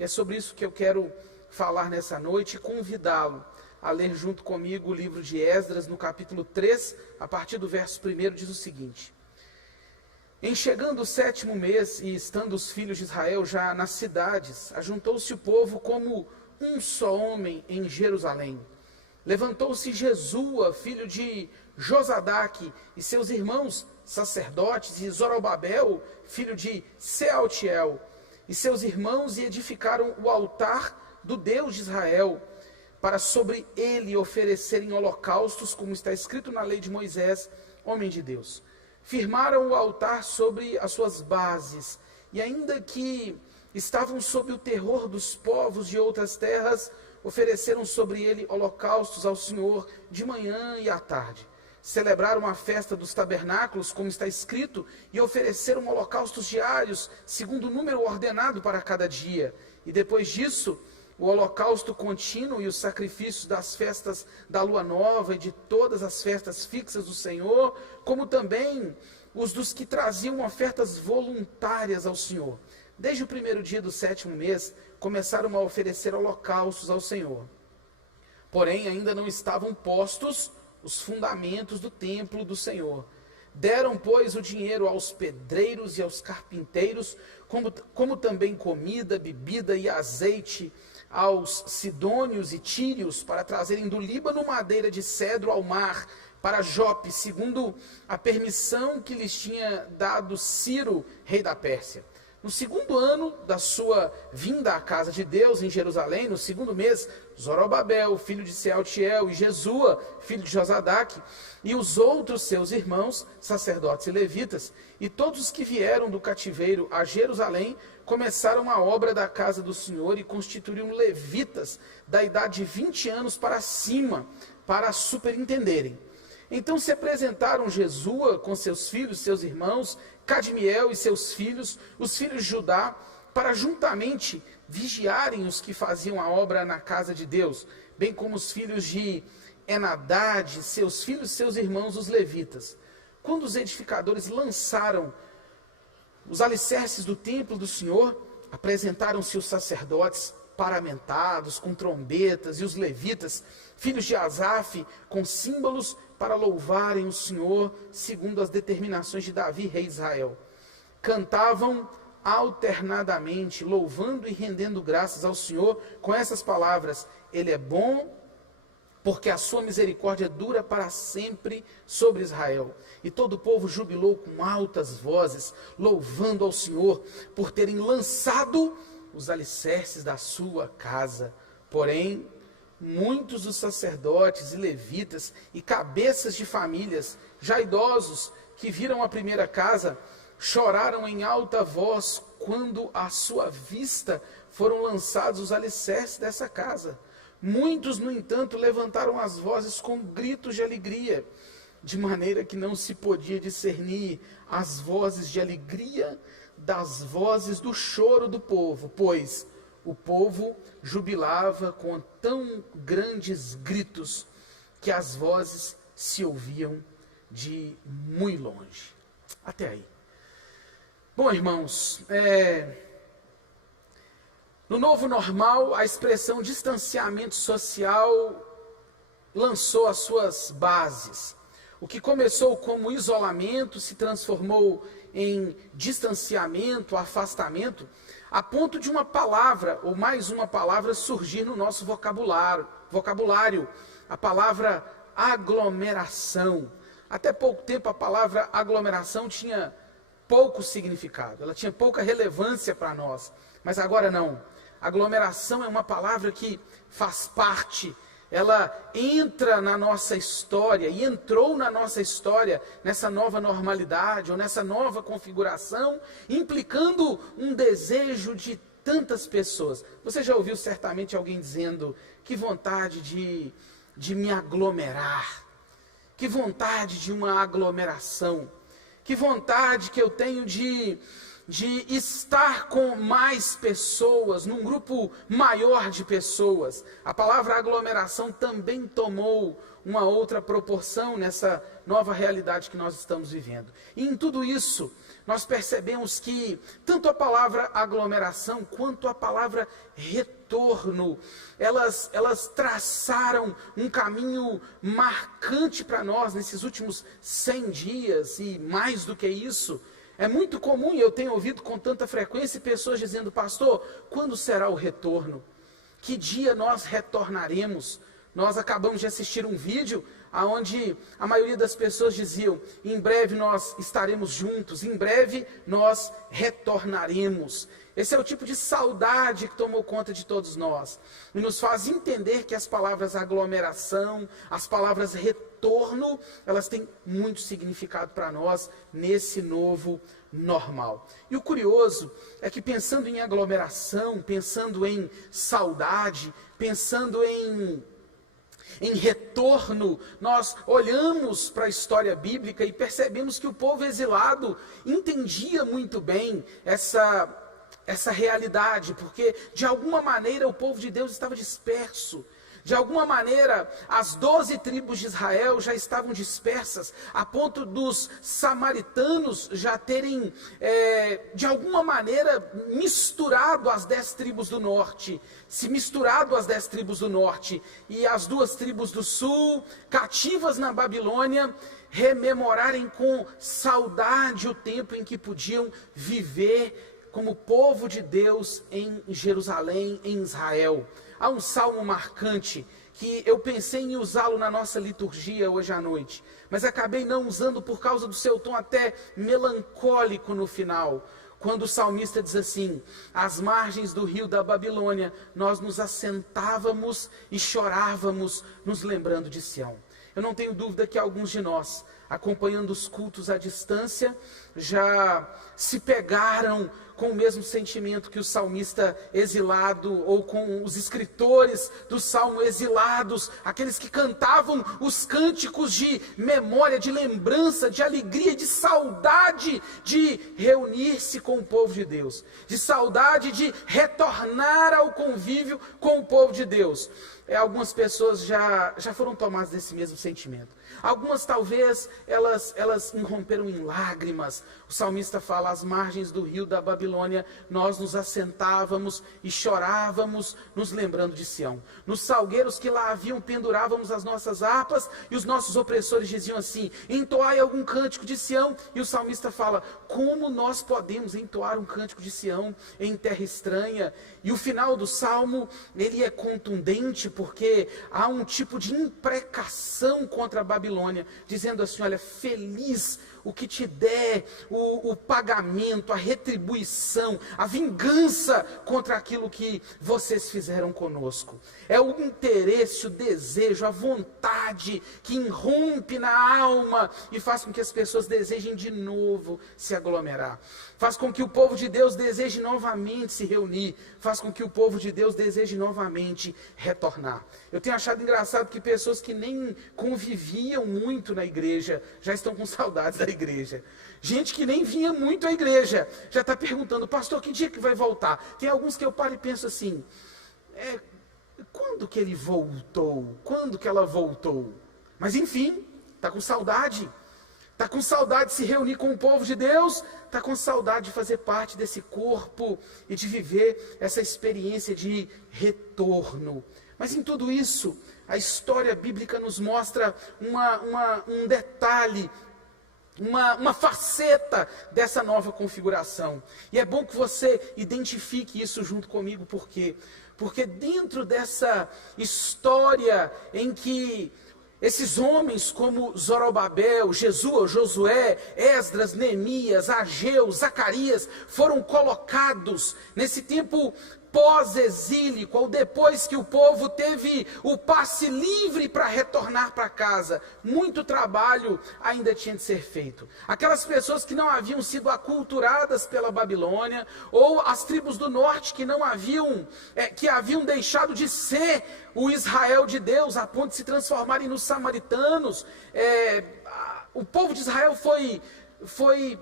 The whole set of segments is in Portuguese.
E é sobre isso que eu quero falar nessa noite e convidá-lo a ler junto comigo o livro de Esdras, no capítulo 3, a partir do verso 1, diz o seguinte: Em chegando o 7º mês, e estando os filhos de Israel já nas cidades, ajuntou-se o povo como um só homem em Jerusalém. Levantou-se Jesua, filho de Josadaque, e seus irmãos sacerdotes, e Zorobabel, filho de Sealtiel, e seus irmãos, e edificaram o altar do Deus de Israel, para sobre ele oferecerem holocaustos, como está escrito na lei de Moisés, homem de Deus. Firmaram o altar sobre as suas bases, e ainda que estavam sob o terror dos povos de outras terras, ofereceram sobre ele holocaustos ao Senhor de manhã e à tarde. Celebraram a festa dos tabernáculos, como está escrito, e ofereceram holocaustos diários, segundo o número ordenado para cada dia. E depois disso, o holocausto contínuo e os sacrifícios das festas da lua nova e de todas as festas fixas do Senhor, como também os dos que traziam ofertas voluntárias ao Senhor. Desde o 1º dia do 7º mês, começaram a oferecer holocaustos ao Senhor. Porém, ainda não estavam postos os fundamentos do templo do Senhor. Deram, pois, o dinheiro aos pedreiros e aos carpinteiros, como também comida, bebida e azeite aos sidônios e tírios, para trazerem do Líbano madeira de cedro ao mar, para Jope, segundo a permissão que lhes tinha dado Ciro, rei da Pérsia. No 2º ano da sua vinda à casa de Deus em Jerusalém, no 2º mês, Zorobabel, filho de Sealtiel, e Jesua, filho de Josadaque, e os outros seus irmãos, sacerdotes e levitas, e todos os que vieram do cativeiro a Jerusalém, começaram a obra da casa do Senhor e constituíram levitas da idade de 20 anos para cima, para superintenderem. Então se apresentaram Jesua com seus filhos, seus irmãos, Cadmiel e seus filhos, os filhos de Judá, para juntamente vigiarem os que faziam a obra na casa de Deus, bem como os filhos de Enadade, seus filhos e seus irmãos, os levitas. Quando os edificadores lançaram os alicerces do templo do Senhor, apresentaram-se os sacerdotes paramentados, com trombetas, e os levitas, filhos de Asaf, com símbolos, para louvarem o Senhor, segundo as determinações de Davi, rei de Israel. Cantavam alternadamente, louvando e rendendo graças ao Senhor, com essas palavras: Ele é bom, porque a sua misericórdia dura para sempre sobre Israel. E todo o povo jubilou com altas vozes, louvando ao Senhor, por terem lançado os alicerces da sua casa. Porém, muitos dos sacerdotes e levitas e cabeças de famílias, já idosos, que viram a primeira casa, choraram em alta voz quando à sua vista foram lançados os alicerces dessa casa. Muitos, no entanto, levantaram as vozes com gritos de alegria, de maneira que não se podia discernir as vozes de alegria das vozes do choro do povo, pois o povo jubilava com tão grandes gritos que as vozes se ouviam de muito longe. Até aí. Bom, irmãos, no novo normal, a expressão distanciamento social lançou as suas bases. O que começou como isolamento se transformou em distanciamento, afastamento, a ponto de uma palavra, ou mais uma palavra, surgir no nosso vocabulário, a palavra aglomeração. Até pouco tempo a palavra aglomeração tinha pouco significado, ela tinha pouca relevância para nós, mas agora não. Aglomeração é uma palavra que faz parte, ela entra na nossa história e entrou na nossa história nessa nova normalidade ou nessa nova configuração, implicando um desejo de tantas pessoas. Você já ouviu certamente alguém dizendo: que vontade de me aglomerar, que vontade de uma aglomeração, que vontade que eu tenho de estar com mais pessoas, num grupo maior de pessoas. A palavra aglomeração também tomou uma outra proporção nessa nova realidade que nós estamos vivendo. E em tudo isso, nós percebemos que tanto a palavra aglomeração quanto a palavra retorno, elas traçaram um caminho marcante para nós nesses últimos 100 dias e mais do que isso. É muito comum, e eu tenho ouvido com tanta frequência, pessoas dizendo: pastor, quando será o retorno? Que dia nós retornaremos? Nós acabamos de assistir um vídeo onde a maioria das pessoas diziam: em breve nós estaremos juntos, em breve nós retornaremos. Esse é o tipo de saudade que tomou conta de todos nós. E nos faz entender que as palavras aglomeração, as palavras retorno, elas têm muito significado para nós nesse novo normal. E o curioso é que, pensando em aglomeração, pensando em saudade, pensando em retorno, nós olhamos para a história bíblica e percebemos que o povo exilado entendia muito bem essa realidade, porque de alguma maneira o povo de Deus estava disperso. De alguma maneira, as 12 tribos de Israel já estavam dispersas, a ponto dos samaritanos já terem, de alguma maneira, misturado as 10 tribos do norte, se misturado as 10 tribos do norte, e as 2 tribos do sul, cativas na Babilônia, rememorarem com saudade o tempo em que podiam viver como povo de Deus em Jerusalém, em Israel. Há um salmo marcante que eu pensei em usá-lo na nossa liturgia hoje à noite, mas acabei não usando por causa do seu tom até melancólico no final, quando o salmista diz assim: às margens do rio da Babilônia, nós nos assentávamos e chorávamos, nos lembrando de Sião. Eu não tenho dúvida que alguns de nós, acompanhando os cultos à distância, já se pegaram com o mesmo sentimento que o salmista exilado, ou com os escritores do salmo exilados, aqueles que cantavam os cânticos de memória, de lembrança, de alegria, de saudade de reunir-se com o povo de Deus, de saudade de retornar ao convívio com o povo de Deus. Algumas pessoas já foram tomadas desse mesmo sentimento. Algumas talvez elas irromperam em lágrimas. O salmista fala: às margens do rio da Babilônia, nós nos assentávamos e chorávamos, nos lembrando de Sião. Nos salgueiros que lá haviam, pendurávamos as nossas harpas, e os nossos opressores diziam assim: entoai algum cântico de Sião. E o salmista fala: como nós podemos entoar um cântico de Sião em terra estranha? E o final do salmo, ele é contundente, porque há um tipo de imprecação contra a Babilônia, dizendo assim: olha, feliz o que te der o pagamento, a retribuição, a vingança contra aquilo que vocês fizeram conosco. É o interesse, o desejo, a vontade que irrompe na alma e faz com que as pessoas desejem de novo se aglomerar. Faz com que o povo de Deus deseje novamente se reunir. Faz com que o povo de Deus deseje novamente retornar. Eu tenho achado engraçado que pessoas que nem conviviam muito na igreja já estão com saudades da igreja. Gente que nem vinha muito à igreja já está perguntando: pastor, que dia que vai voltar? Tem alguns que eu paro e penso assim: quando que ele voltou? Quando que ela voltou? Mas enfim, está com saudade. Está com saudade de se reunir com o povo de Deus, está com saudade de fazer parte desse corpo e de viver essa experiência de retorno. Mas em tudo isso, a história bíblica nos mostra um detalhe, uma faceta dessa nova configuração. E é bom que você identifique isso junto comigo, por quê? Porque dentro dessa história em que esses homens como Zorobabel, Josué, Esdras, Neemias, Ageu, Zacarias foram colocados nesse tempo pós-exílico, ou depois que o povo teve o passe livre para retornar para casa, muito trabalho ainda tinha de ser feito. Aquelas pessoas que não haviam sido aculturadas pela Babilônia, ou as tribos do norte que não haviam, que haviam deixado de ser o Israel de Deus, a ponto de se transformarem nos samaritanos. O povo de Israel foi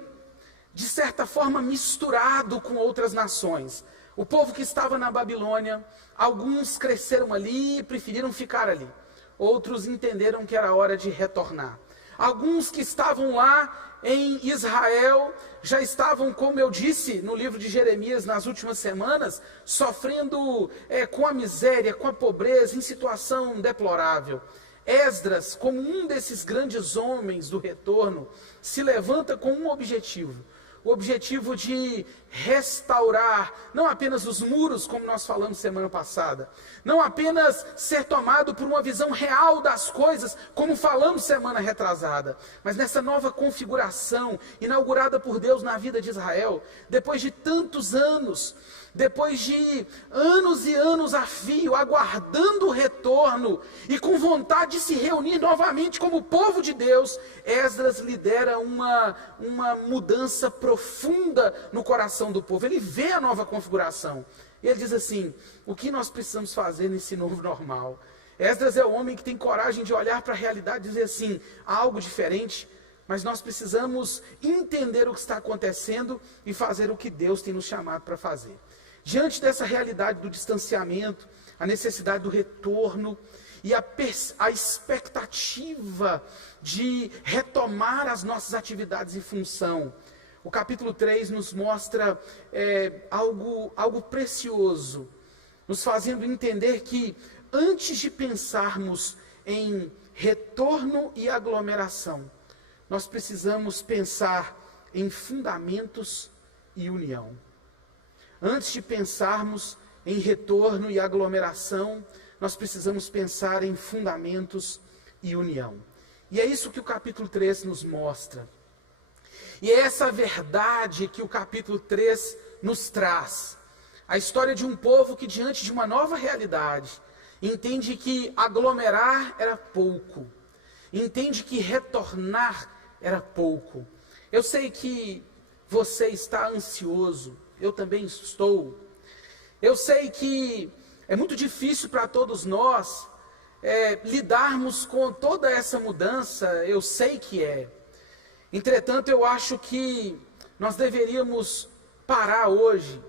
de certa forma misturado com outras nações. O povo que estava na Babilônia, alguns cresceram ali e preferiram ficar ali. Outros entenderam que era hora de retornar. Alguns que estavam lá em Israel já estavam, como eu disse no livro de Jeremias nas últimas semanas, sofrendo com a miséria, com a pobreza, em situação deplorável. Esdras, como um desses grandes homens do retorno, se levanta com um objetivo. O objetivo de restaurar, não apenas os muros, como nós falamos semana passada, não apenas ser tomado por uma visão real das coisas, como falamos semana retrasada, mas nessa nova configuração, inaugurada por Deus na vida de Israel, depois de tantos anos, depois de anos e anos a fio, aguardando o retorno e com vontade de se reunir novamente como povo de Deus, Esdras lidera uma mudança profunda no coração do povo. Ele vê a nova configuração. Ele diz assim: o que nós precisamos fazer nesse novo normal? Esdras é o homem que tem coragem de olhar para a realidade e dizer assim: há algo diferente, mas nós precisamos entender o que está acontecendo e fazer o que Deus tem nos chamado para fazer. Diante dessa realidade do distanciamento, a necessidade do retorno e a expectativa de retomar as nossas atividades e função, o capítulo 3 nos mostra algo precioso, nos fazendo entender que antes de pensarmos em retorno e aglomeração, nós precisamos pensar em fundamentos e união. Antes de pensarmos em retorno e aglomeração, nós precisamos pensar em fundamentos e união. E é isso que o capítulo 3 nos mostra. E é essa verdade que o capítulo 3 nos traz. A história de um povo que, diante de uma nova realidade, entende que aglomerar era pouco. Entende que retornar era pouco. Eu sei que você está ansioso. Eu também estou. Eu sei que é muito difícil para todos nós lidarmos com toda essa mudança. Eu sei que é. Entretanto, eu acho que nós deveríamos parar hoje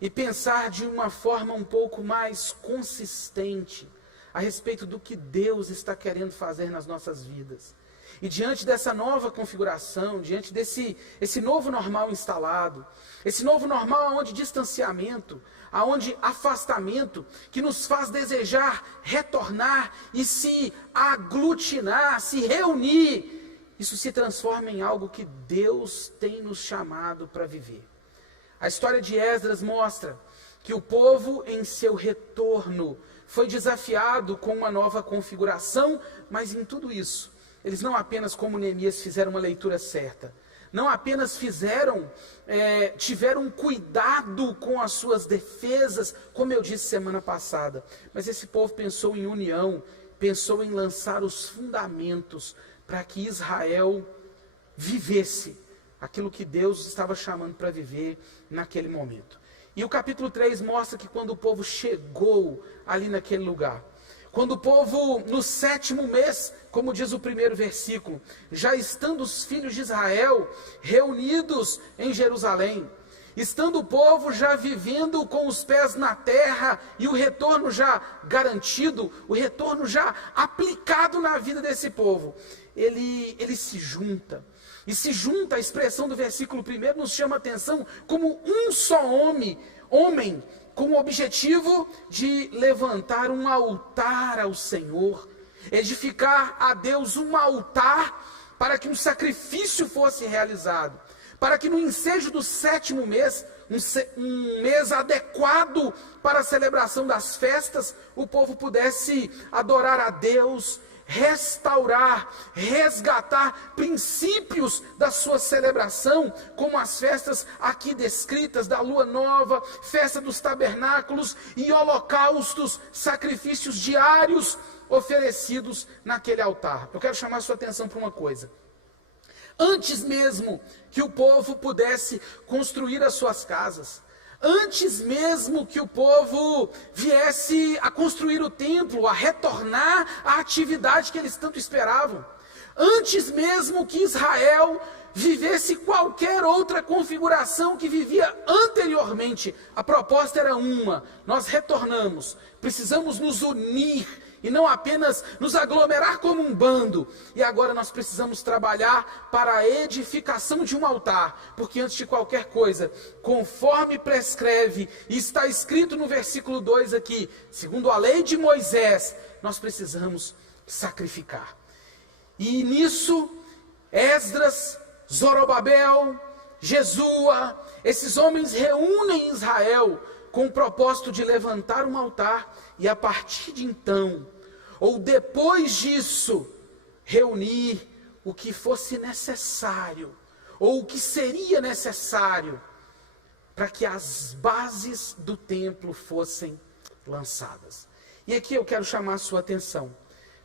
e pensar de uma forma um pouco mais consistente a respeito do que Deus está querendo fazer nas nossas vidas. E diante dessa nova configuração, diante esse novo normal instalado, esse novo normal onde distanciamento, aonde afastamento, que nos faz desejar retornar e se aglutinar, se reunir, isso se transforma em algo que Deus tem nos chamado para viver. A história de Esdras mostra que o povo em seu retorno foi desafiado com uma nova configuração, mas em tudo isso, eles não apenas, como Neemias, fizeram uma leitura certa, não apenas tiveram cuidado com as suas defesas, como eu disse semana passada, mas esse povo pensou em união, pensou em lançar os fundamentos para que Israel vivesse aquilo que Deus estava chamando para viver naquele momento. E o capítulo 3 mostra que quando o povo chegou ali naquele lugar, quando o povo, no 7º mês, como diz o primeiro versículo, já estando os filhos de Israel reunidos em Jerusalém, estando o povo já vivendo com os pés na terra e o retorno já garantido, o retorno já aplicado na vida desse povo, ele se junta. E se junta, a expressão do versículo 1 nos chama a atenção como um só homem, com o objetivo de levantar um altar ao Senhor, edificar a Deus um altar para que um sacrifício fosse realizado, para que no ensejo do 7º mês, um mês adequado para a celebração das festas, o povo pudesse adorar a Deus, restaurar, resgatar princípios da sua celebração, como as festas aqui descritas, da lua nova, festa dos tabernáculos e holocaustos, sacrifícios diários oferecidos naquele altar. Eu quero chamar a sua atenção para uma coisa. Antes mesmo que o povo pudesse construir as suas casas, antes mesmo que o povo viesse a construir o templo, a retornar à atividade que eles tanto esperavam, antes mesmo que Israel vivesse qualquer outra configuração que vivia anteriormente, a proposta era uma: nós retornamos, precisamos nos unir e não apenas nos aglomerar como um bando. E agora nós precisamos trabalhar para a edificação de um altar, porque antes de qualquer coisa, conforme prescreve, e está escrito no versículo 2 aqui, segundo a lei de Moisés, nós precisamos sacrificar. E nisso, Esdras, Zorobabel, Jesua, esses homens reúnem Israel com o propósito de levantar um altar e a partir de então, ou depois disso, reunir o que fosse necessário, ou o que seria necessário, para que as bases do templo fossem lançadas. E aqui eu quero chamar a sua atenção,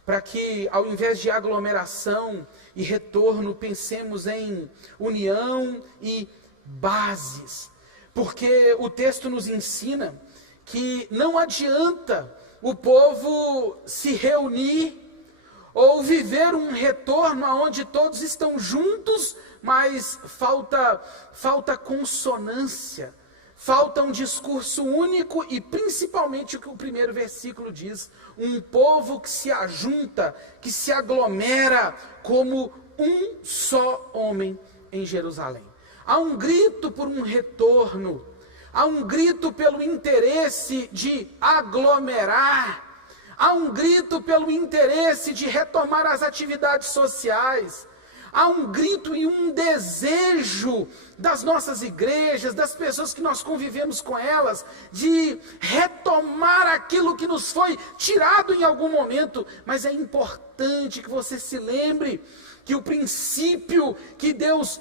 para que ao invés de aglomeração e retorno, pensemos em união e bases. Porque o texto nos ensina que não adianta o povo se reunir ou viver um retorno onde todos estão juntos, mas falta consonância, falta um discurso único e principalmente o que o primeiro versículo diz, um povo que se ajunta, que se aglomera como um só homem em Jerusalém. Há um grito por um retorno, há um grito pelo interesse de aglomerar, há um grito pelo interesse de retomar as atividades sociais, há um grito e um desejo das nossas igrejas, das pessoas que nós convivemos com elas, de retomar aquilo que nos foi tirado em algum momento. Mas é importante que você se lembre que o princípio que Deus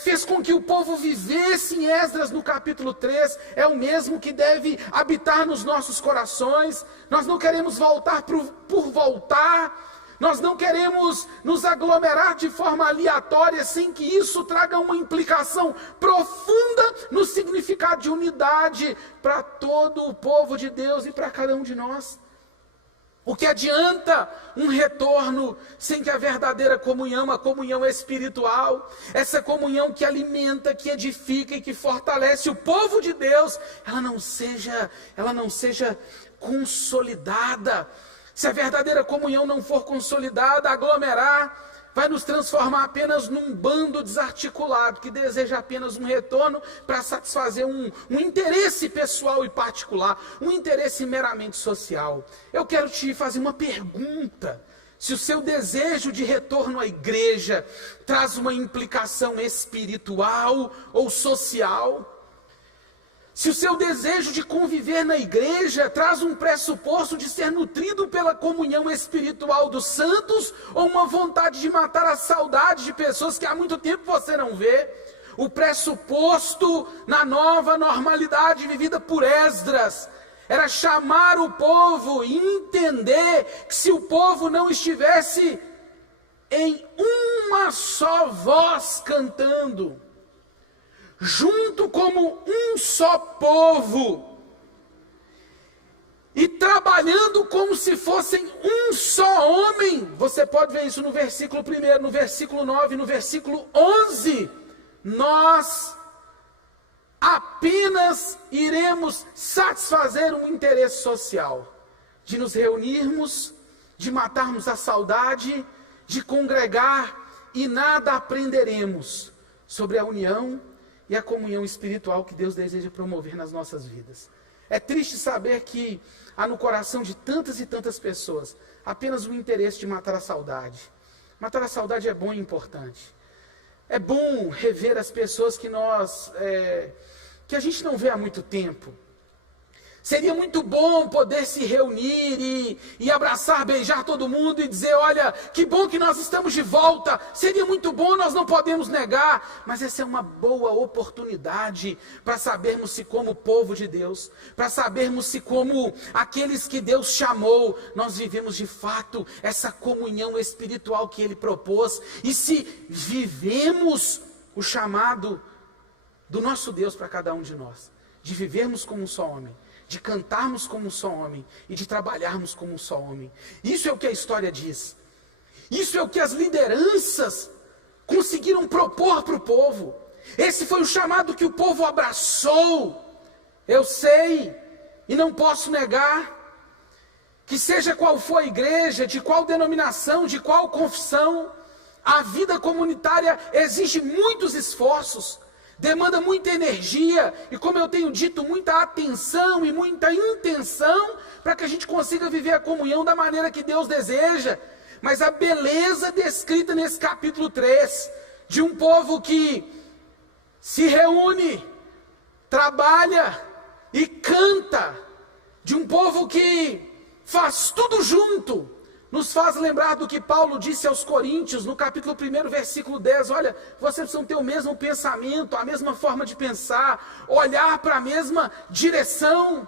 fez com que o povo vivesse em Esdras no capítulo 3, é o mesmo que deve habitar nos nossos corações. Nós não queremos voltar por voltar, nós não queremos nos aglomerar de forma aleatória, sem que isso traga uma implicação profunda no significado de unidade para todo o povo de Deus e para cada um de nós. O que adianta um retorno sem que a verdadeira comunhão, a comunhão espiritual, essa comunhão que alimenta, que edifica e que fortalece o povo de Deus, ela não seja consolidada. Se a verdadeira comunhão não for consolidada, aglomerar, vai nos transformar apenas num bando desarticulado, que deseja apenas um retorno para satisfazer um interesse pessoal e particular, um interesse meramente social. Eu quero te fazer uma pergunta. Se o seu desejo de retorno à igreja traz uma implicação espiritual ou social, se o seu desejo de conviver na igreja traz um pressuposto de ser nutrido pela comunhão espiritual dos santos, ou uma vontade de matar a saudade de pessoas que há muito tempo você não vê, o pressuposto na nova normalidade vivida por Esdras era chamar o povo e entender que se o povo não estivesse em uma só voz cantando, junto como um só povo, e trabalhando como se fossem um só homem, você pode ver isso no versículo 1, no versículo 9, no versículo 11, nós apenas iremos satisfazer um interesse social, de nos reunirmos, de matarmos a saudade, de congregar, e nada aprenderemos sobre a união e a comunhão espiritual que Deus deseja promover nas nossas vidas. É triste saber que há no coração de tantas e tantas pessoas apenas o interesse de matar a saudade. Matar a saudade é bom e importante. É bom rever as pessoas que a gente não vê há muito tempo. Seria muito bom poder se reunir e abraçar, beijar todo mundo e dizer, olha, que bom que nós estamos de volta. Seria muito bom, nós não podemos negar. Mas essa é uma boa oportunidade para sabermos se como povo de Deus, para sabermos se como aqueles que Deus chamou, nós vivemos de fato essa comunhão espiritual que Ele propôs. E se vivemos o chamado do nosso Deus para cada um de nós, de vivermos como um só homem, de cantarmos como um só homem e de trabalharmos como um só homem. Isso é o que a história diz. Isso é o que as lideranças conseguiram propor para o povo. Esse foi o chamado que o povo abraçou. Eu sei e não posso negar que seja qual for a igreja, de qual denominação, de qual confissão, a vida comunitária exige muitos esforços, demanda muita energia e, como eu tenho dito, muita atenção e muita intenção para que a gente consiga viver a comunhão da maneira que Deus deseja. Mas a beleza descrita nesse capítulo 3, de um povo que se reúne, trabalha e canta, de um povo que faz tudo junto, nos faz lembrar do que Paulo disse aos Coríntios, no capítulo 1, versículo 10, olha, vocês precisam ter o mesmo pensamento, a mesma forma de pensar, olhar para a mesma direção.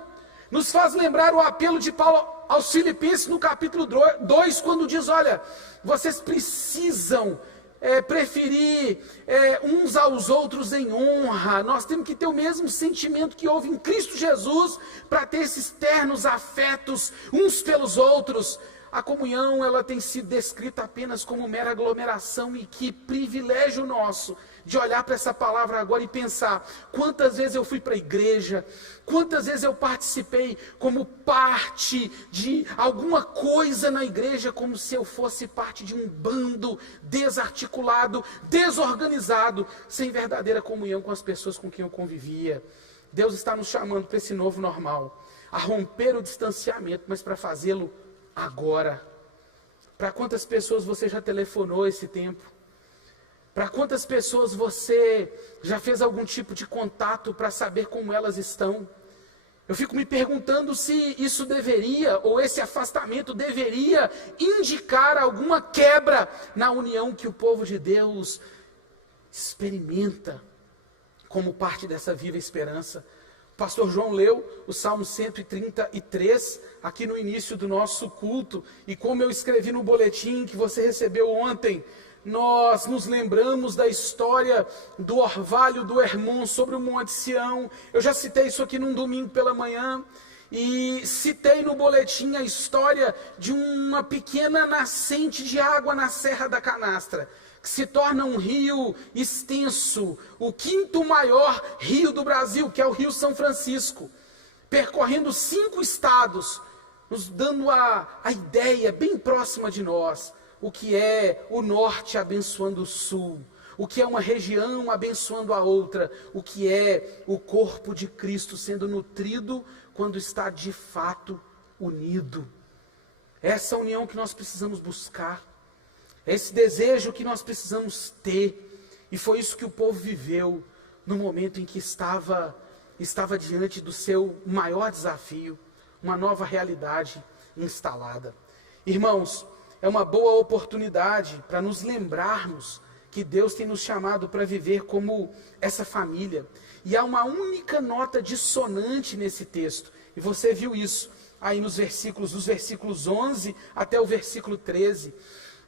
Nos faz lembrar o apelo de Paulo aos Filipenses no capítulo 2, quando diz, olha, vocês precisam preferir uns aos outros em honra. Nós temos que ter o mesmo sentimento que houve em Cristo Jesus, para ter esses ternos afetos uns pelos outros. A comunhão, ela tem sido descrita apenas como mera aglomeração, e que privilégio nosso de olhar para essa palavra agora e pensar, quantas vezes eu fui para a igreja, quantas vezes eu participei como parte de alguma coisa na igreja, como se eu fosse parte de um bando desarticulado, desorganizado, sem verdadeira comunhão com as pessoas com quem eu convivia. Deus está nos chamando para esse novo normal, a romper o distanciamento, mas para fazê-lo agora. Para quantas pessoas você já telefonou esse tempo? Para quantas pessoas você já fez algum tipo de contato para saber como elas estão? Eu fico me perguntando se isso deveria, ou esse afastamento deveria indicar alguma quebra na união que o povo de Deus experimenta como parte dessa viva esperança. O pastor João leu o Salmo 133 aqui no início do nosso culto, e como eu escrevi no boletim que você recebeu ontem, nós nos lembramos da história do orvalho do Hermon sobre o Monte Sião. Eu já citei isso aqui num domingo pela manhã, e citei no boletim a história de uma pequena nascente de água na Serra da Canastra, que se torna um rio extenso, o 5º maior rio do Brasil, que é o Rio São Francisco, percorrendo 5 estados, nos dando a ideia bem próxima de nós, o que é o norte abençoando o sul, o que é uma região abençoando a outra, o que é o corpo de Cristo sendo nutrido quando está de fato unido. Essa união que nós precisamos buscar, esse desejo que nós precisamos ter, e foi isso que o povo viveu no momento em que estava diante do seu maior desafio, uma nova realidade instalada. Irmãos, é uma boa oportunidade para nos lembrarmos que Deus tem nos chamado para viver como essa família. E há uma única nota dissonante nesse texto, e você viu isso aí dos versículos 11 até o versículo 13.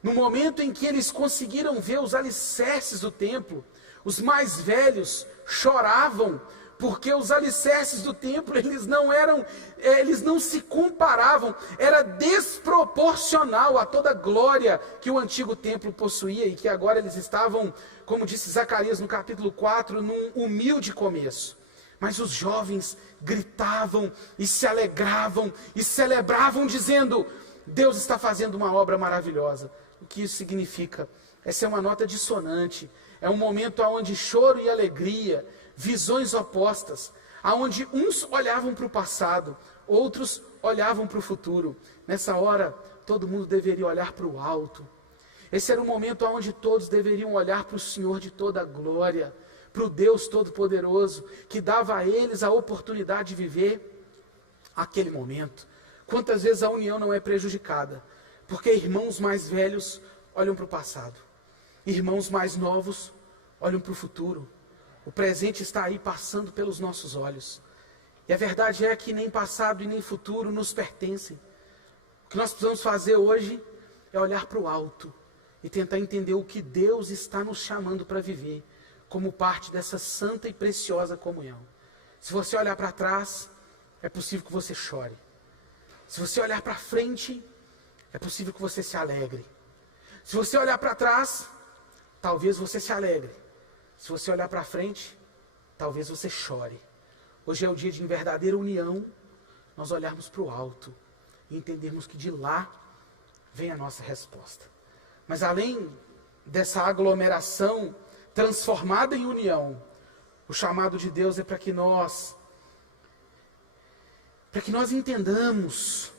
No momento em que eles conseguiram ver os alicerces do templo, os mais velhos choravam, porque os alicerces do templo, eles não se comparavam, era desproporcional a toda a glória que o antigo templo possuía, e que agora eles estavam, como disse Zacarias no capítulo 4, num humilde começo. Mas os jovens gritavam e se alegravam e celebravam, dizendo, Deus está fazendo uma obra maravilhosa. O que isso significa? Essa é uma nota dissonante, é um momento onde choro e alegria, visões opostas, aonde uns olhavam para o passado, outros olhavam para o futuro. Nessa hora, todo mundo deveria olhar para o alto. Esse era o momento onde todos deveriam olhar para o Senhor de toda a glória, para o Deus Todo-Poderoso, que dava a eles a oportunidade de viver aquele momento. Quantas vezes a união não é prejudicada? Porque irmãos mais velhos olham para o passado, irmãos mais novos olham para o futuro. O presente está aí passando pelos nossos olhos. E a verdade é que nem passado e nem futuro nos pertencem. O que nós precisamos fazer hoje é olhar para o alto e tentar entender o que Deus está nos chamando para viver como parte dessa santa e preciosa comunhão. Se você olhar para trás, é possível que você chore. Se você olhar para frente, é possível que você se alegre. Se você olhar para trás, talvez você se alegre. Se você olhar para frente, talvez você chore. Hoje é o dia de verdadeira união, nós olharmos para o alto e entendermos que de lá vem a nossa resposta. Mas além dessa aglomeração transformada em união, o chamado de Deus é para que nós entendamos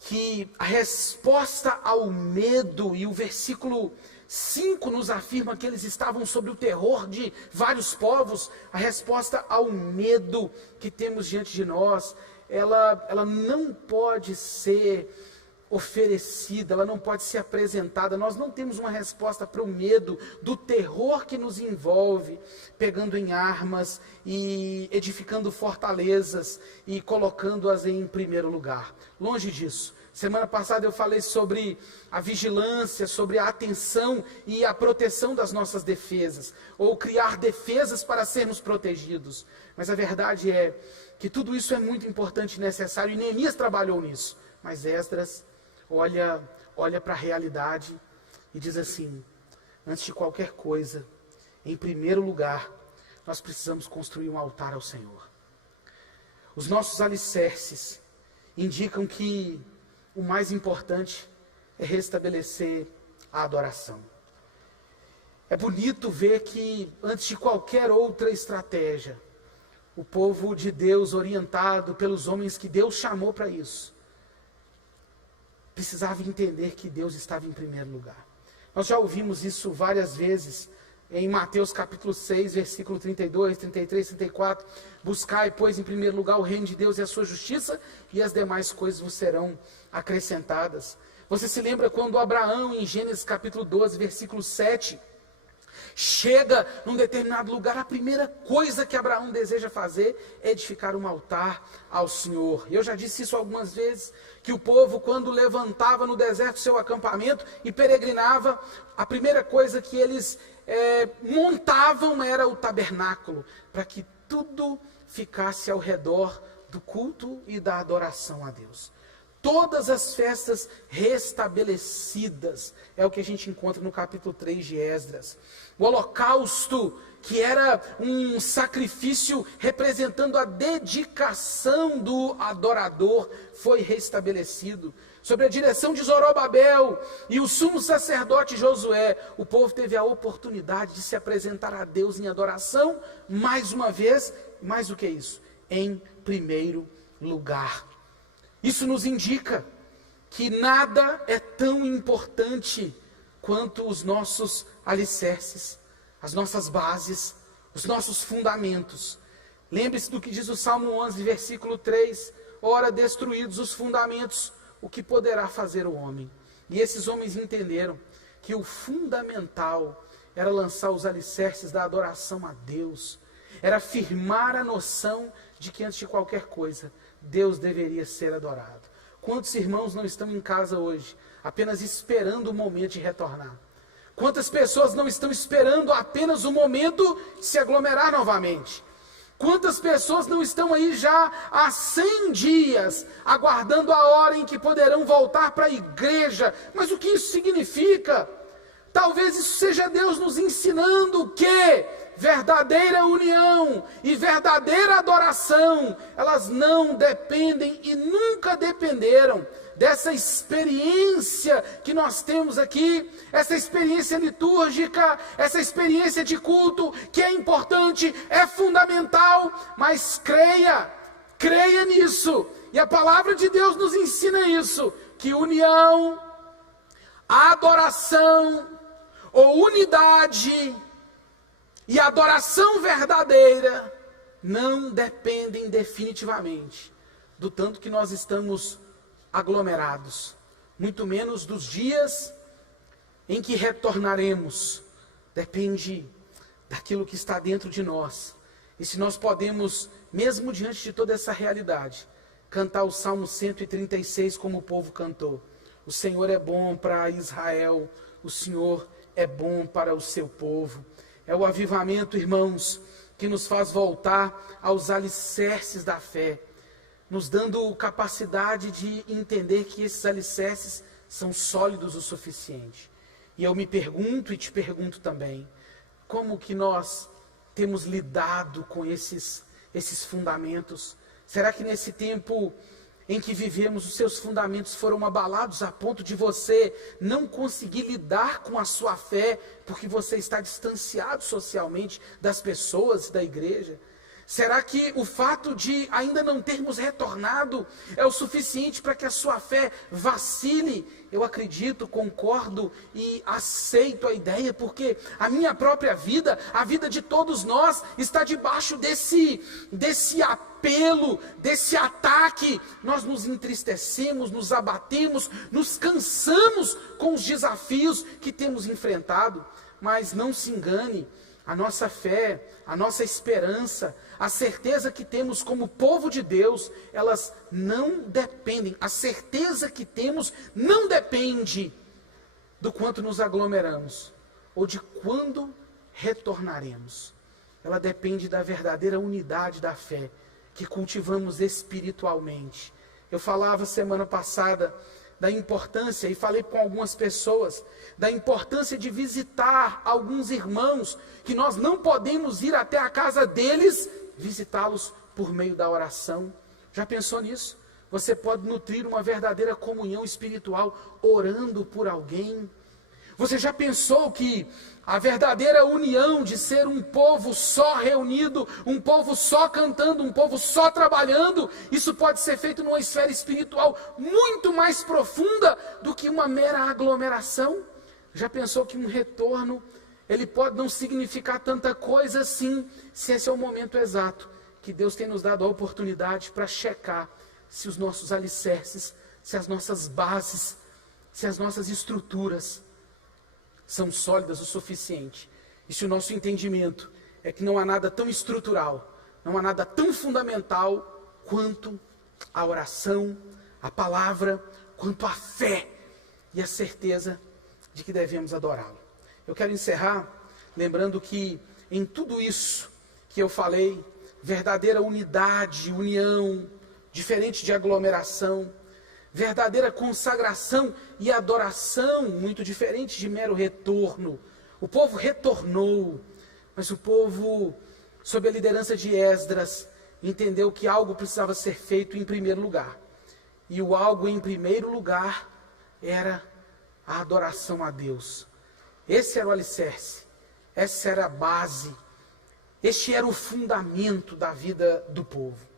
que a resposta ao medo, e o versículo 5 nos afirma que eles estavam sob o terror de vários povos, a resposta ao medo que temos diante de nós, ela não pode ser oferecida, ela não pode ser apresentada. Nós não temos uma resposta para o medo do terror que nos envolve, pegando em armas e edificando fortalezas e colocando-as em primeiro lugar. Longe disso. Semana passada eu falei sobre a vigilância, sobre a atenção e a proteção das nossas defesas, ou criar defesas para sermos protegidos. Mas a verdade é que tudo isso é muito importante e necessário, e Neemias trabalhou nisso. Mas Esdras olha para a realidade e diz assim: antes de qualquer coisa, em primeiro lugar, nós precisamos construir um altar ao Senhor. Os nossos alicerces indicam que o mais importante é restabelecer a adoração. É bonito ver que, antes de qualquer outra estratégia, o povo de Deus, orientado pelos homens que Deus chamou para isso, precisava entender que Deus estava em primeiro lugar. Nós já ouvimos isso várias vezes em Mateus capítulo 6, versículo 32, 33, 34. Buscai, pois, em primeiro lugar o reino de Deus e a sua justiça, e as demais coisas vos serão acrescentadas. Você se lembra quando Abraão, em Gênesis capítulo 12, versículo 7, chega num determinado lugar, a primeira coisa que Abraão deseja fazer é edificar um altar ao Senhor. Eu já disse isso algumas vezes, que o povo, quando levantava no deserto seu acampamento e peregrinava, a primeira coisa que eles montavam era o tabernáculo, para que tudo ficasse ao redor do culto e da adoração a Deus. Todas as festas restabelecidas, é o que a gente encontra no capítulo 3 de Esdras. O holocausto, que era um sacrifício representando a dedicação do adorador, foi restabelecido. Sob a direção de Zorobabel e o sumo sacerdote Josué, o povo teve a oportunidade de se apresentar a Deus em adoração, mais uma vez, mais do que isso, em primeiro lugar. Isso nos indica que nada é tão importante quanto os nossos alicerces, as nossas bases, os nossos fundamentos. Lembre-se do que diz o Salmo 11, versículo 3. Ora, destruídos os fundamentos, o que poderá fazer o homem? E esses homens entenderam que o fundamental era lançar os alicerces da adoração a Deus, era firmar a noção de que antes de qualquer coisa, Deus deveria ser adorado. Quantos irmãos não estão em casa hoje, apenas esperando o momento de retornar? Quantas pessoas não estão esperando apenas o momento de se aglomerar novamente? Quantas pessoas não estão aí já há 100 dias, aguardando a hora em que poderão voltar para a igreja? Mas o que isso significa? Talvez isso seja Deus nos ensinando que verdadeira união e verdadeira adoração, elas não dependem e nunca dependeram dessa experiência que nós temos aqui, essa experiência litúrgica, essa experiência de culto, que é importante, é fundamental, mas creia nisso, e a palavra de Deus nos ensina isso, que união, adoração, ou unidade, e adoração verdadeira, não dependem definitivamente do tanto que nós estamos aglomerados, muito menos dos dias em que retornaremos. Depende daquilo que está dentro de nós. E se nós podemos, mesmo diante de toda essa realidade, cantar o Salmo 136 como o povo cantou. O Senhor é bom para Israel, o Senhor é bom para o seu povo. É o avivamento, irmãos, que nos faz voltar aos alicerces da fé, nos dando capacidade de entender que esses alicerces são sólidos o suficiente. E eu me pergunto e te pergunto também, como que nós temos lidado com esses fundamentos? Será que nesse tempo em que vivemos, os seus fundamentos foram abalados a ponto de você não conseguir lidar com a sua fé, porque você está distanciado socialmente das pessoas e da igreja? Será que o fato de ainda não termos retornado é o suficiente para que a sua fé vacile? Eu acredito, concordo e aceito a ideia, porque a minha própria vida, a vida de todos nós, está debaixo desse apelo, desse ataque. Nós nos entristecemos, nos abatemos, nos cansamos com os desafios que temos enfrentado. Mas não se engane, a nossa fé, a nossa esperança, a certeza que temos como povo de Deus, elas não dependem, a certeza que temos não depende do quanto nos aglomeramos, ou de quando retornaremos. Ela depende da verdadeira unidade da fé, que cultivamos espiritualmente. Eu falava semana passada da importância, e falei com algumas pessoas, da importância de visitar alguns irmãos, que nós não podemos ir até a casa deles, visitá-los por meio da oração. Já pensou nisso? Você pode nutrir uma verdadeira comunhão espiritual orando por alguém. Você já pensou que a verdadeira união de ser um povo só reunido, um povo só cantando, um povo só trabalhando, isso pode ser feito numa esfera espiritual muito mais profunda do que uma mera aglomeração? Já pensou que um retorno, ele pode não significar tanta coisa assim, se esse é o momento exato que Deus tem nos dado a oportunidade para checar se os nossos alicerces, se as nossas bases, se as nossas estruturas são sólidas o suficiente. E se o nosso entendimento é que não há nada tão estrutural, não há nada tão fundamental quanto a oração, a palavra, quanto a fé e a certeza de que devemos adorá-lo. Eu quero encerrar lembrando que em tudo isso que eu falei, verdadeira unidade, união, diferente de aglomeração, verdadeira consagração e adoração, muito diferente de mero retorno. O povo retornou, mas o povo, sob a liderança de Esdras, entendeu que algo precisava ser feito em primeiro lugar. E o algo em primeiro lugar era a adoração a Deus. Esse era o alicerce, essa era a base, este era o fundamento da vida do povo.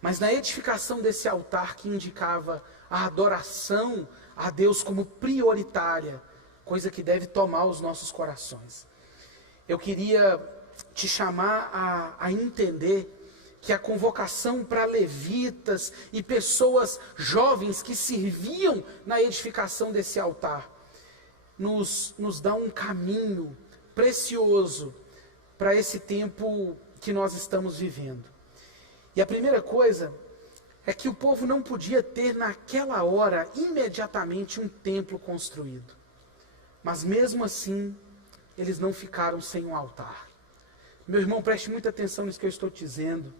Mas na edificação desse altar que indicava a adoração a Deus como prioritária, coisa que deve tomar os nossos corações, eu queria te chamar a entender que a convocação para levitas e pessoas jovens que serviam na edificação desse altar nos dá um caminho precioso para esse tempo que nós estamos vivendo. E a primeira coisa é que o povo não podia ter naquela hora, imediatamente, um templo construído. Mas mesmo assim, eles não ficaram sem um altar. Meu irmão, preste muita atenção nisso que eu estou te dizendo.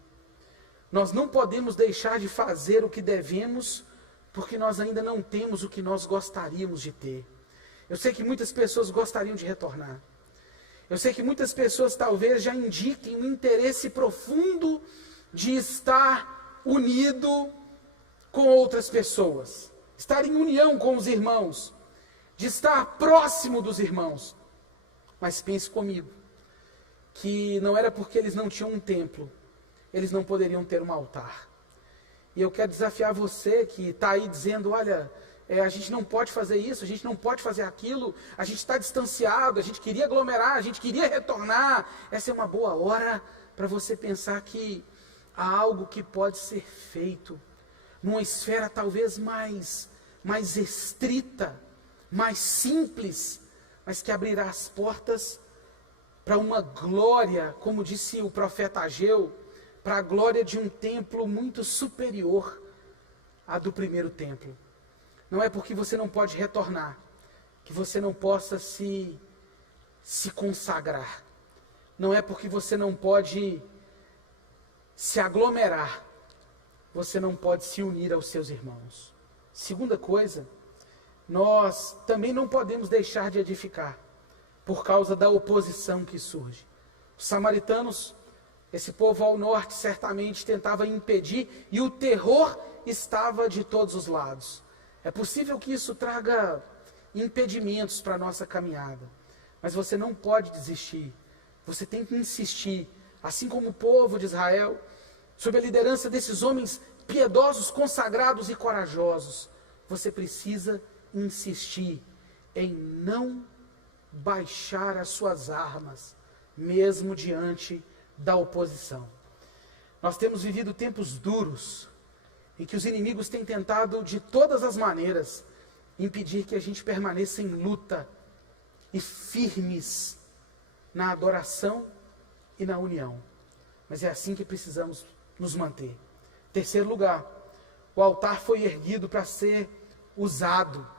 Nós não podemos deixar de fazer o que devemos, porque nós ainda não temos o que nós gostaríamos de ter. Eu sei que muitas pessoas gostariam de retornar. Eu sei que muitas pessoas talvez já indiquem um interesse profundo de estar unido com outras pessoas, estar em união com os irmãos, de estar próximo dos irmãos. Mas pense comigo, que não era porque eles não tinham um templo, eles não poderiam ter um altar. E eu quero desafiar você que está aí dizendo, olha, a gente não pode fazer isso, a gente não pode fazer aquilo, a gente está distanciado, a gente queria aglomerar, a gente queria retornar. Essa é uma boa hora para você pensar que há algo que pode ser feito numa esfera talvez mais restrita, mais simples, mas que abrirá as portas para uma glória, como disse o profeta Ageu, para a glória de um templo muito superior à do primeiro templo. Não é porque você não pode retornar, que você não possa se consagrar. Não é porque você não pode se aglomerar, você não pode se unir aos seus irmãos. Segunda coisa, nós também não podemos deixar de edificar, por causa da oposição que surge. Os samaritanos, Esse povo ao norte certamente tentava impedir e o terror estava de todos os lados. É possível que isso traga impedimentos para a nossa caminhada, mas você não pode desistir. Você tem que insistir, assim como o povo de Israel, sob a liderança desses homens piedosos, consagrados e corajosos. Você precisa insistir em não baixar as suas armas, mesmo diante da oposição. Nós temos vivido tempos duros, em que os inimigos têm tentado de todas as maneiras impedir que a gente permaneça em luta e firmes na adoração e na união. Mas é assim que precisamos nos manter. Terceiro lugar, o altar foi erguido para ser usado.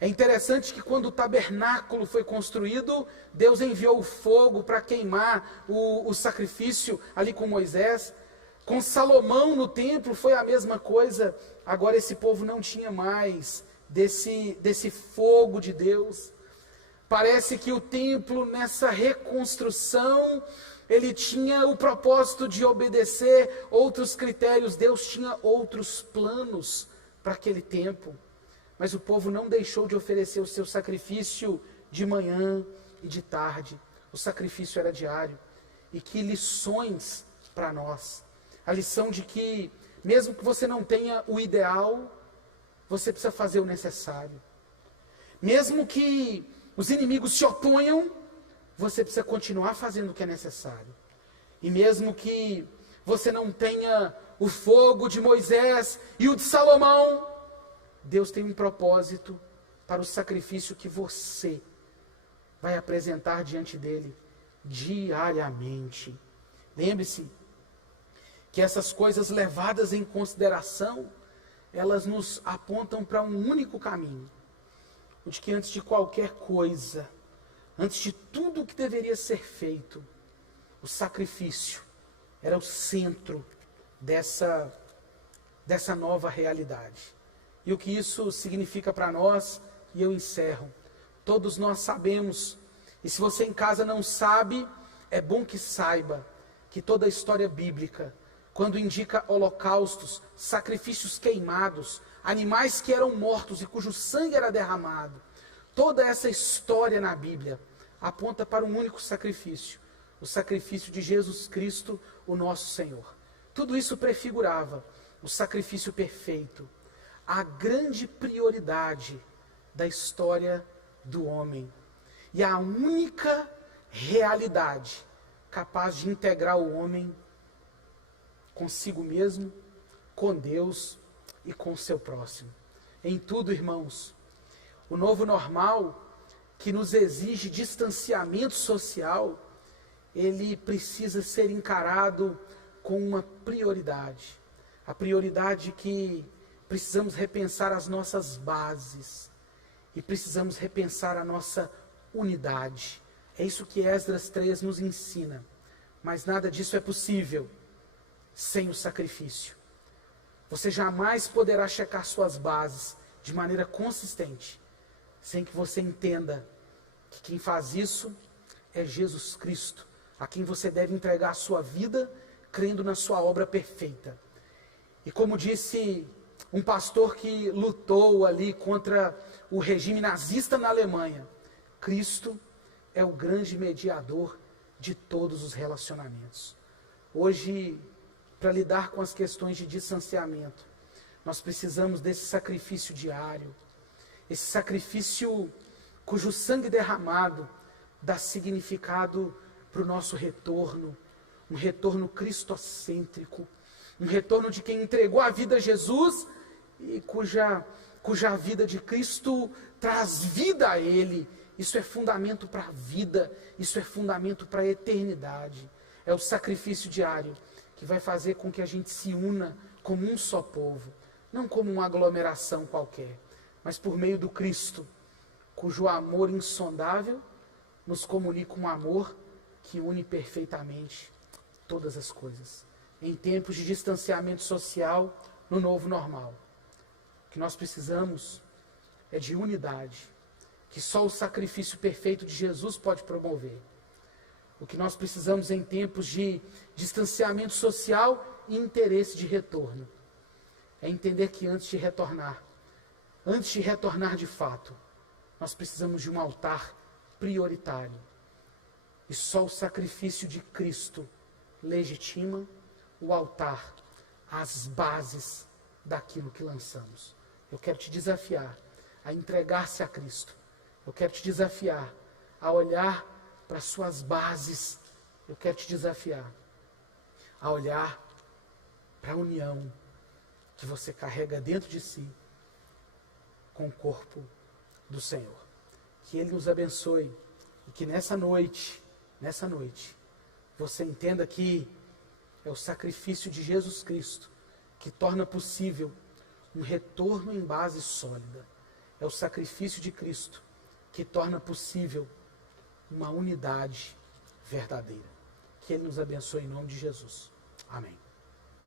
É interessante que quando o tabernáculo foi construído, Deus enviou o fogo para queimar o sacrifício ali com Moisés. Com Salomão no templo foi a mesma coisa. Agora esse povo não tinha mais desse fogo de Deus. Parece que o templo, nessa reconstrução, ele tinha o propósito de obedecer outros critérios. Deus tinha outros planos para aquele tempo. Mas o povo não deixou de oferecer o seu sacrifício de manhã e de tarde. O sacrifício era diário. E que lições para nós. A lição de que, mesmo que você não tenha o ideal, você precisa fazer o necessário. Mesmo que os inimigos se oponham, você precisa continuar fazendo o que é necessário. E mesmo que você não tenha o fogo de Moisés e o de Salomão, Deus tem um propósito para o sacrifício que você vai apresentar diante dele diariamente. Lembre-se que essas coisas levadas em consideração, elas nos apontam para um único caminho. O de que antes de qualquer coisa, antes de tudo o que deveria ser feito, o sacrifício era o centro dessa nova realidade. E o que isso significa para nós, e eu encerro. Todos nós sabemos, e se você em casa não sabe, é bom que saiba, que toda a história bíblica, quando indica holocaustos, sacrifícios queimados, animais que eram mortos e cujo sangue era derramado, toda essa história na Bíblia aponta para um único sacrifício, o sacrifício de Jesus Cristo, o nosso Senhor. Tudo isso prefigurava o sacrifício perfeito, a grande prioridade da história do homem e a única realidade capaz de integrar o homem consigo mesmo, com Deus e com o seu próximo. Em tudo, irmãos, o novo normal, que nos exige distanciamento social, ele precisa ser encarado com uma prioridade. A prioridade que precisamos repensar as nossas bases e precisamos repensar a nossa unidade. É isso que Esdras 3 nos ensina. Mas nada disso é possível sem o sacrifício. Você jamais poderá checar suas bases de maneira consistente sem que você entenda que quem faz isso é Jesus Cristo, a quem você deve entregar a sua vida crendo na sua obra perfeita. E como disse um pastor que lutou ali contra o regime nazista na Alemanha, Cristo é o grande mediador de todos os relacionamentos. Hoje, para lidar com as questões de distanciamento, nós precisamos desse sacrifício diário, esse sacrifício cujo sangue derramado dá significado para o nosso retorno, um retorno cristocêntrico, um retorno de quem entregou a vida a Jesus e cuja vida de Cristo traz vida a Ele. Isso é fundamento para a vida, isso é fundamento para a eternidade. É o sacrifício diário que vai fazer com que a gente se una como um só povo, não como uma aglomeração qualquer, mas por meio do Cristo, cujo amor insondável nos comunica um amor que une perfeitamente todas as coisas. Em tempos de distanciamento social, no novo normal, o que nós precisamos é de unidade, que só o sacrifício perfeito de Jesus pode promover. O que nós precisamos em tempos de distanciamento social e interesse de retorno é entender que antes de retornar de fato, nós precisamos de um altar prioritário. E só o sacrifício de Cristo legitima o altar, as bases daquilo que lançamos. Eu quero te desafiar a entregar-se a Cristo. Eu quero te desafiar a olhar para as suas bases. Eu quero te desafiar a olhar para a união que você carrega dentro de si com o corpo do Senhor. Que Ele nos abençoe e que nessa noite, você entenda que é o sacrifício de Jesus Cristo que torna possível um retorno em base sólida. É o sacrifício de Cristo que torna possível uma unidade verdadeira. Que Ele nos abençoe em nome de Jesus. Amém.